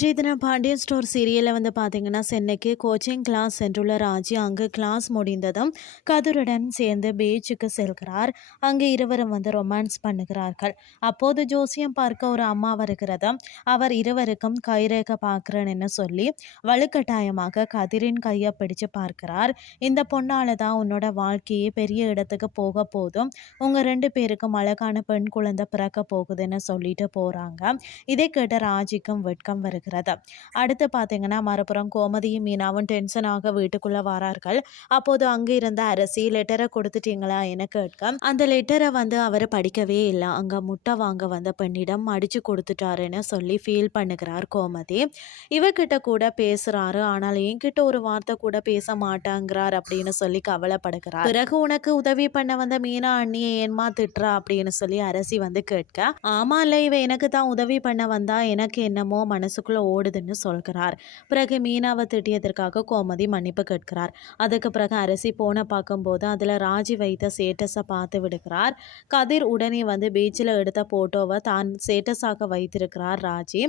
இன்றைய தினம் பாண்டியன் ஸ்டோர் சீரியலில் வந்து பார்த்தீங்கன்னா சென்னைக்கு கோச்சிங் கிளாஸ் சென்றுள்ள ராஜி அங்கு கிளாஸ் முடிந்ததும் கதிருடன் சேர்ந்து பீச்சுக்கு செல்கிறார். அங்கு இருவரும் வந்து ரொமான்ஸ் பண்ணுகிறார்கள். அப்போது ஜோசியம் பார்க்க ஒரு அம்மா வருகிறது அவர் இருவருக்கும் கைரேக பார்க்குறேன்னு சொல்லி வலுக்கட்டாயமாக கதிரின் கையை பிடிச்சு பார்க்கிறார். இந்த பொண்ணால தான் உன்னோட வாழ்க்கையே பெரிய இடத்துக்கு போக போதும் உங்கள் ரெண்டு பேருக்கும் அழகான பெண் குழந்தை பிறக்க போகுதுன்னு சொல்லிட்டு போகிறாங்க இதை கேட்ட ராஜிக்கும் வெட்கம் வருகிறது. அடுத்து பார்த்தீங்கன்னா மறுபுறம் கோமதியும் மீனாவும் டென்ஷனாக வீட்டுக்குள்ளே வரார்கள். அப்போது அங்கே இருந்த அரசி லெட்டரை கொடுத்துட்டீங்களா என கேட்க அந்த லெட்டரை வந்து அவர் படிக்கவே இல்லை. அங்கே முட்டை வாங்க வந்த பெண்ணிடம் அடிச்சு கொடுத்துட்டாருன்னு சொல்லி ஃபீல் பண்ணுகிறார் கோமதி. இவகிட்ட கூட பேசுறாரு. ஆனால் என்கிட்ட ஒரு வார்த்தை கூட பேச மாட்டாங்கிறார் அப்படின்னு சொல்லி கவலைப்படுகிறார். பிறகு உனக்கு உதவி பண்ண வந்த மீனா அண்ணியை ஏன்மா திட்டுறா? அப்படின்னு சொல்லி அரசி வந்து கேட்க ஆமா இல்லை இவ எனக்கு தான் உதவி பண்ண வந்தா. எனக்கு என்னமோ மனசுக்குள்ள ஓடுதுன்னு சொல்கிறார். பிறகு மீனாவை திட்டியதற்காக கோமதி மன்னிப்பு கேட்கிறார். அதுக்கு பிறகு அரசி போன பார்க்கும்போது அதில் ராஜி வைத்த ஸ்டேட்டஸை பார்த்து விடுகிறார். கதிர் உடனே வந்து பீச்சில் எடுத்த ஃபோட்டோவை தான் ஸ்டேட்டஸாக வைத்திருக்கிறார் ராஜி.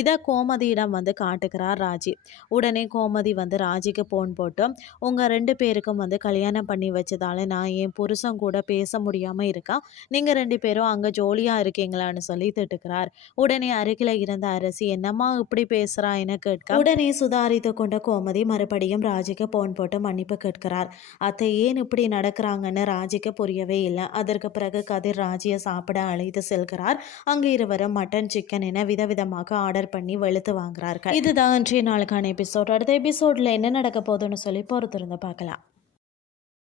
இதை கோமதியிடம் வந்து காட்டுகிறார் ராஜி. உடனே கோமதி வந்து ராஜிக்கு போன் போட்டு உங்கள் ரெண்டு பேருக்கும் வந்து கல்யாணம் பண்ணி வச்சதால நான் என் புருஷன் கூட பேச முடியாமல் இருக்கா? நீங்கள் ரெண்டு பேரும் அங்கே ஜோலியாக இருக்கீங்களான்னு சொல்லி திட்டுக்கிறார் உடனே அருகில் இருந்த அரசி என்னம்மா இப்படி பேசுறா என கேட்க உடனே சுதாரித்து கொண்ட கோமதி மறுபடியும் ராஜிக்கு போன் போட்டு மன்னிப்பு கேட்கிறார். அத்தை ஏன் இப்படி நடக்கிறாங்கன்னு ராஜிக்கு புரியவே இல்லை. அதற்கு பிறகு கதிர் ராஜியை சாப்பிட அழைத்து செல்கிறார். அங்கு இருவரும் மட்டன் சிக்கன் என விதவிதமாக ஆர்டர் பண்ணி வெளுத்து வாங்குறார்கள் இதுதான் இன்றைய நாளுக்கான எபிசோட் அடுத்த எபிசோட்ல என்ன நடக்க போகுதுன்னு சொல்லி பொறுத்திருந்து பார்க்கலாம்.